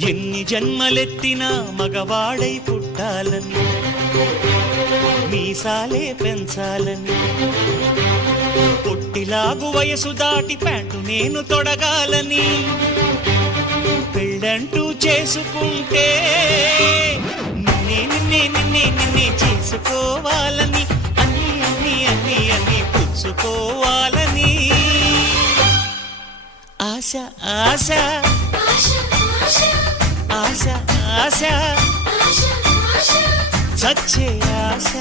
ఎన్ని జన్మలెత్తినా మగవాడై పుట్టాలని, మీసాలే పెంచాలని, పొట్టిలాగు వయసు దాటి ప్యాంటు నేను తొడగాలని, పెళ్ళంటూ చేసుకుంటే నిన్నే నిన్నే నిన్నే నిన్నే చేసుకోవాలని, అన్ని అన్ని అన్ని అన్ని పుచ్చుకోవాలని ఆశ ఆశ ఆశ ఆశ చచ్చే ఆశ.